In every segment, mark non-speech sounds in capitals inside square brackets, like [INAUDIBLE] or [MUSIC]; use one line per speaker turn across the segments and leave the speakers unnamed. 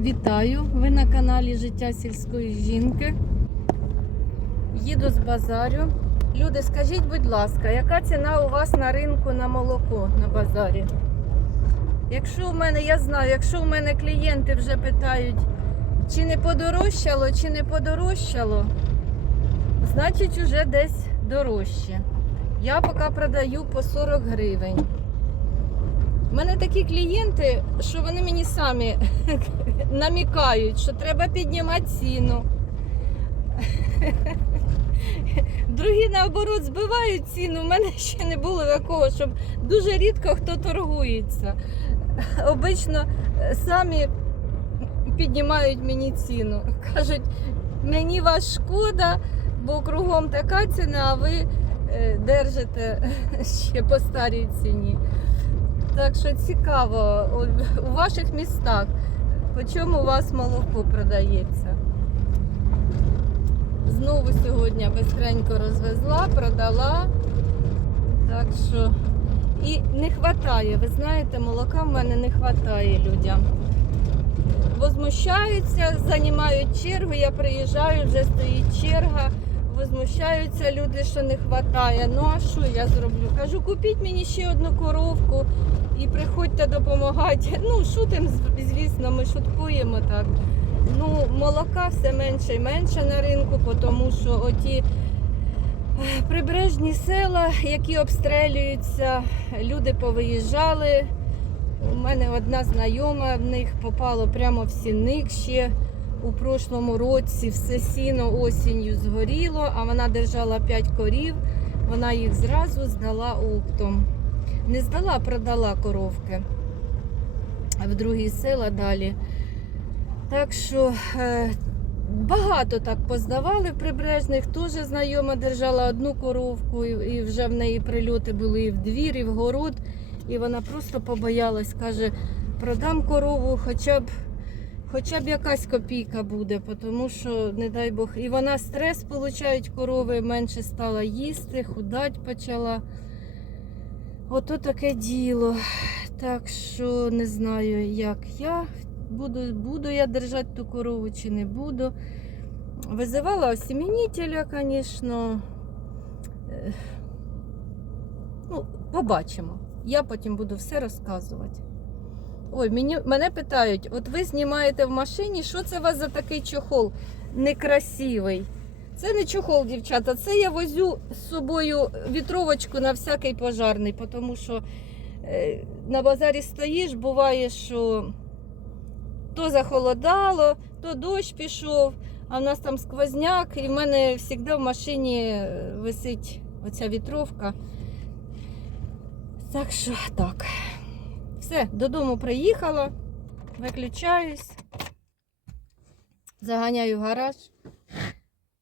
Вітаю! Ви на каналі Життя сільської жінки. Їду з базарю. Люди, скажіть, будь ласка, яка ціна у вас на ринку на молоко на базарі? Якщо у мене, я знаю, якщо у мене клієнти вже питають, чи не подорожчало, чи не подорожчало, значить уже десь дорожче. Я поки продаю по 40 гривень. У мене такі клієнти, що вони мені самі [LAUGHS] намікають, що треба піднімати ціну. [LAUGHS] Другі наоборот збивають ціну. У мене ще не було такого, щоб дуже рідко хто торгується. [LAUGHS] Обично е, самі піднімають мені ціну. Кажуть, мені вас шкода, бо кругом така ціна, а ви е, держите ще по старій ціні. Так що цікаво, у- ваших містах, по чому у вас молоко продається? Знову сьогодні бистренько розвезла, продала. Так що і не вистачає, ви знаєте, молока в мене не вистачає людям. Возмущаються, займають чергу, я приїжджаю, вже стоїть черга. Возмущаються люди, що не вистачає. Ну а що я зроблю? Кажу, купіть мені ще одну коровку і приходьте допомагати. [LAUGHS] Ну, шутим, звісно, ми шуткуємо так. Ну, молока все менше і менше на ринку, тому що оті е, прибережні села, які обстрелюються, люди повиїжджали. У мене одна знайома в них попало прямо в сінник ще у прошлому році. Все сіно осінню згоріло, а вона держала 5 корів, вона їх зразу здала оптом. Не здала, продала коровки в другі села далі. Так що е, багато так поздавали прибережних. Теж знайома держала одну коровку, і, і вже в неї прильоти були і в двір, і в город. І вона просто побоялась, каже, продам корову, хоча б, хоча б якась копійка буде, тому що, не дай Бог, і вона стрес получають корови, менше стала їсти, худать почала. Ото таке діло. Так що не знаю, як я буду, буду я держати ту корову чи не буду. Визивала осімінителя, звісно. Е, Ну, побачимо. Я потім буду все розказувати. Ой, мені, мене питають: от ви знімаєте в машині, що це у вас за такий чохол некрасивий? Це не чохол, дівчата, це я возю з собою вітровочку на всякий пожарний, тому що е, на базарі стоїш, буває, що то захолодало, то дощ пішов, а в нас там сквозняк, і в мене завжди в машині е, висить оця вітровка. Так що так. Все, додому приїхала, виключаюсь, заганяю в гараж.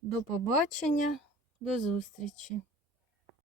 До побачення, до зустрічі.